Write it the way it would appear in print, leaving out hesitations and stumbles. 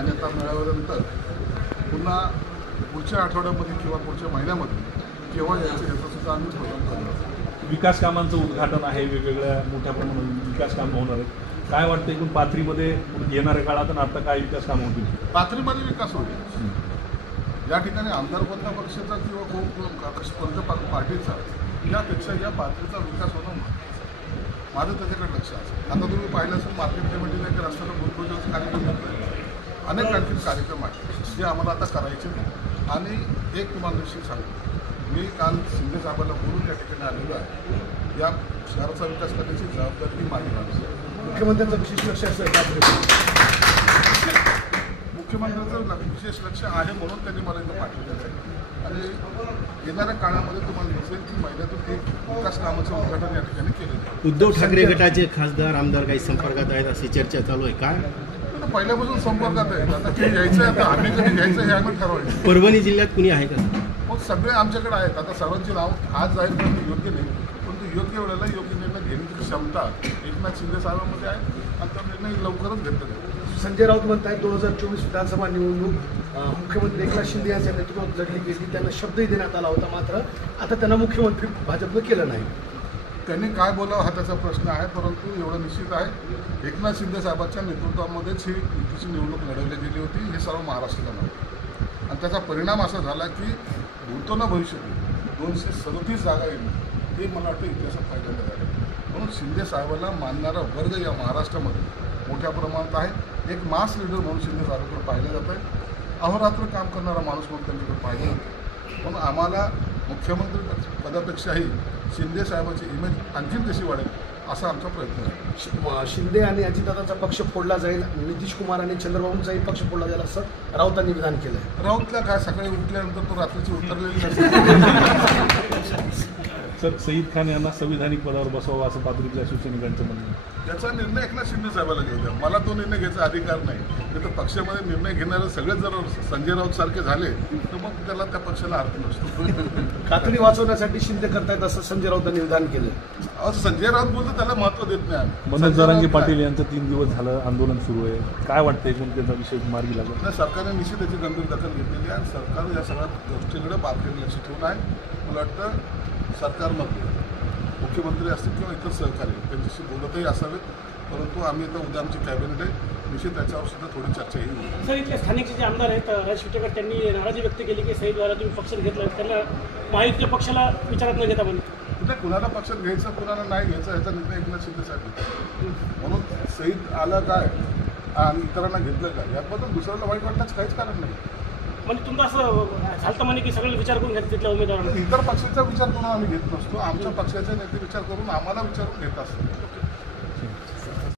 आणि आता मिळाल्यानंतर पुन्हा पुढच्या आठवड्यामध्ये किंवा पुढच्या महिन्यामध्ये केव्हा याचं याचंसुद्धा आम्ही प्रोग्राम करणार. विकास कामांचं उद्घाटन आहे, वेगवेगळ्या मोठ्या प्रमाणात विकास कामं होणार आहेत. काय वाटतं एकूण पाथरीमध्ये येणाऱ्या काळात आता काय विकास कामं होतील? पाथरीमध्ये विकास होईल. या ठिकाणी आमदार कोणत्या पक्षाचा किंवा कोणत्या पार्टीचा यापेक्षा या पाथरीचा विकास होणं माझं त्याच्याकडे लक्ष असेल. आता तुम्ही पाहिलं असेल मार्केट कमिटीने एक रस्त्याला भूमिपूजन कार्यक्रम घेतला. अनेक आणखी कार्यक्रम आहेत जे आम्हाला आता करायचे नाही. आणि एक तुम्हाला निश्चित सांगतो, मी काल शिंदे साहेबांना बोलून या ठिकाणी आलेलो आहे. या शहराचा विकास करण्याची जबाबदारी माझी माणूस आहे. मुख्यमंत्र्यांचं विशेष लक्ष असेल. मुख्यमंत्र्यांचं विशेष लक्ष आहे म्हणून त्यांनी मला इथं पाठवलेलं आहे. आणि येणाऱ्या काळामध्ये तुम्हाला दिसेल की महिन्यातून एक विकास कामाचं उद्घाटन या ठिकाणी केलेलं आहे. उद्धव ठाकरे गटाचे खासदार आमदार काही संपर्कात आहेत अशी चर्चा चालू आहे. काय पहिल्यापासून संपर्कात आहे. आता ते यायचं आहे, आता आम्ही कधी घ्यायचं हे आम्ही ठरवायचं. परभणी जिल्ह्यात कुणी आहे का? मग सगळे आमच्याकडे आहेत. आता सर्वांची नाव आज जाहीर करणं योग्य नाही, परंतु योग्य वेळेला योग्य निर्णय घेण्याची क्षमता एकनाथ शिंदे साहेबांमध्ये आहे आणि तो निर्णय लवकरच घेतला जाईल. संजय राऊत म्हणतायत 2024 विधानसभा निवडणूक मुख्यमंत्री एकनाथ शिंदे यांच्या नेतृत्वात लढली गेली. त्यांना शब्दही देण्यात आला होता, मात्र आता त्यांना मुख्यमंत्री भाजपनं केलं नाही. त्यांनी काय बोलावं हा त्याचा प्रश्न आहे, परंतु एवढं निश्चित आहे एकनाथ शिंदे साहेबांच्या नेतृत्वामध्येच ही युतीची निवडणूक लढवली गेली होती. हे सर्व महाराष्ट्राला माहिती आणि त्याचा परिणाम असा झाला की भूतो न भविष्यात 237 जागा येईल हे मला वाटतं इतिहासात पहिल्यांदा झालं. म्हणून शिंदे साहेबांना मानणारा वर्ग या महाराष्ट्रामध्ये मोठ्या प्रमाणात आहे. एक मास लीडर म्हणून शिंदे साहेबांकडे पाहिलं जात आहे. अहोरात्र काम करणारा माणूस म्हणून त्यांच्याकडे पाहिलं जातं. म्हणून आम्हाला मुख्यमंत्री पदापेक्षाही शिंदे साहेबांची इमेज आणखीन कशी वाढेल असा आमचा प्रयत्न आहे. शिंदे आणि अजितदादांचा पक्ष फोडला जाईल, नितीश कुमार आणि चंद्रबाबूंचाही पक्ष फोडला जाईल असं राऊतांनी विधान केलं आहे. राऊतला काय सकाळी उठल्यानंतर तो रात्रीची उतरलेली नसते. सर, सईद खान यांना संविधानिक पदावर बसवावं असं पाथरीच्या शिवसैनिकांचं म्हणणं. याचा निर्णय एकनाथ शिंदे साहेबाला घेऊ द्या. मला तो निर्णय घ्यायचा अधिकार नाही. तर पक्षामध्ये निर्णय घेणारे सगळेच जर संजय राऊत सारखे झाले तर मग त्याला त्या पक्षाला अर्थ नसतो. कातडी वाचवण्यासाठी शिंदे करतायत असं संजय राऊतांनी विधान केलं. संजय राऊत बोलतो त्याला महत्व देत नाही. मनोज जरांगे पाटील यांचं 3 दिवस झालं आंदोलन सुरू आहे. काय वाटतं एकूण त्याचा विषय मार्गी लागला? सरकारने निश्चित त्याची गंभीर दखल घेतलेली आहे आणि सरकार या सगळ्या गोष्टीकडे बारकाईने लक्ष ठेवून आहे. मला वाटतं सरकारमध्ये मुख्यमंत्री असतील किंवा इतर सहकारी त्यांच्याशी बोलतही असावेत. परंतु आम्ही आता उद्या आमची कॅबिनेट आहे, निश्चित त्याच्यावर सुद्धा थोडी चर्चाही होईल. सर, इथले स्थानिक जे आमदार आहेत राज विटेकर त्यांनी नाराजी व्यक्त केली की सईदवाला तुम्ही पक्षात घेतला, त्यांना महायुतीच्या पक्षाला विचारात न घेता म्हणजे कुठे कुणाला पक्षात घ्यायचं कुणाला नाही घ्यायचं याचा निर्णय एकनाथ शिंदे साहेब घेतात. म्हणून सईद आलं काय आणि इतरांना घेतलं काय याबद्दल दुसऱ्याला वाईट वाटण्याचं काहीच कारण नाही. म्हणजे तुमचं असं झालं म्हणे की सगळं विचार करून घेतात तिथल्या उमेदवारांना? इतर पक्षाचा विचार करून आम्ही घेत नसतो. आमच्या पक्षाचे नेते विचार करून आम्हाला विचारून घेत असतात.